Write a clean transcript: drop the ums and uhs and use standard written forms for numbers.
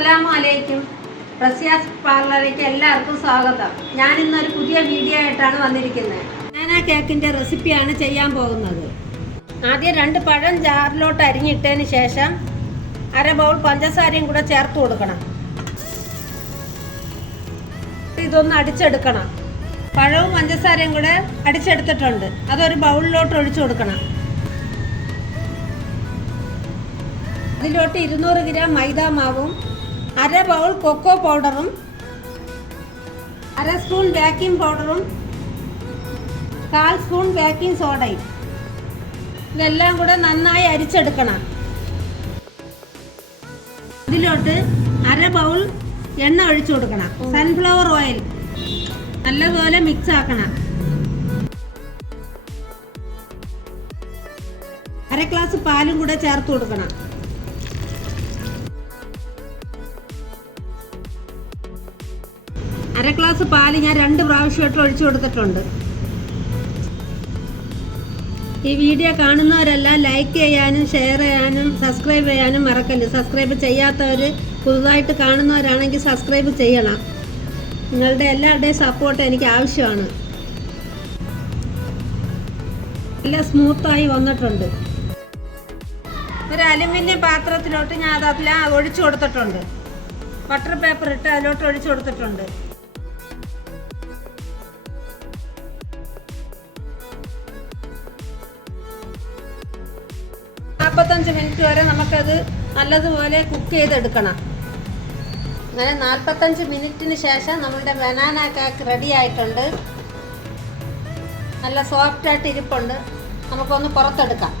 അസ്സലാമലൈക്കും. റസിയാസ് പാർലറിലേക്ക് എല്ലാവർക്കും സ്വാഗതം. ഞാൻ ഇന്നൊരു പുതിയ വീഡിയോ ആയിട്ടാണ് വന്നിരിക്കുന്നത്. ബനാന കേക്കിൻ്റെ റെസിപ്പിയാണ് ചെയ്യാൻ പോകുന്നത്. ആദ്യം 2 പഴം ജാറിലോട്ട് അരിഞ്ഞിട്ടതിന് ശേഷം അര ബൗൾ പഞ്ചസാരയും കൂടെ ചേർത്ത് കൊടുക്കണം. ഇതൊന്ന് അടിച്ചെടുക്കണം. പഴവും പഞ്ചസാരയും കൂടെ അടിച്ചെടുത്തിട്ടുണ്ട്. അതൊരു ബൗളിലോട്ട് ഒഴിച്ചു കൊടുക്കണം. അതിലോട്ട് 200 ഗ്രാം മൈദ മാവും അര ബൗൾ കൊക്കോ പൗഡറും അര സ്പൂൺ ബേക്കിംഗ് പൗഡറും 1/4 സ്പൂൺ ബേക്കിംഗ് സോഡയും ഇതെല്ലാം കൂടെ നന്നായി അരിച്ചെടുക്കണം. ഇതിലോട്ട് അര ബൗൾ എണ്ണ ഒഴിച്ചു കൊടുക്കണം. സൺഫ്ലവർ ഓയിൽ നല്ലതുപോലെ മിക്സ് ആക്കണം. അര ഗ്ലാസ് പാലും കൂടെ ചേർത്ത് കൊടുക്കണം. അര ഗ്ലാസ് പാല് ഞാൻ 2 പ്രാവശ്യമായിട്ട് ഒഴിച്ചു കൊടുത്തിട്ടുണ്ട്. ഈ വീഡിയോ കാണുന്നവരെല്ലാം ലൈക്ക് ചെയ്യാനും ഷെയർ ചെയ്യാനും സബ്സ്ക്രൈബ് ചെയ്യാനും മറക്കല്ല്. സബ്സ്ക്രൈബ് ചെയ്യാത്തവർ പുതുതായിട്ട് കാണുന്നവരാണെങ്കിൽ സബ്സ്ക്രൈബ് ചെയ്യണം. നിങ്ങളുടെ എല്ലാവരുടെയും സപ്പോർട്ട് എനിക്ക് ആവശ്യമാണ്. നല്ല സ്മൂത്തായി വന്നിട്ടുണ്ട്. ഒരു അലുമിനിയം പാത്രത്തിലോട്ട് ഞാൻ അതെല്ലാം ഒഴിച്ചു കൊടുത്തിട്ടുണ്ട്. ബട്ടർ പേപ്പർ ഇട്ട് അതിലോട്ട് ഒഴിച്ചു കൊടുത്തിട്ടുണ്ട്. 45 മിനിറ്റ് വരെ നമുക്കത് നല്ലതുപോലെ കുക്ക് ചെയ്തെടുക്കണം. അങ്ങനെ 45 മിനിറ്റിന് ശേഷം നമ്മളുടെ ബനാന കേക്ക് റെഡി ആയിട്ടുണ്ട്. നല്ല സോഫ്റ്റായിട്ട് ഇരിപ്പുണ്ട്. നമുക്കൊന്ന് പുറത്തെടുക്കാം.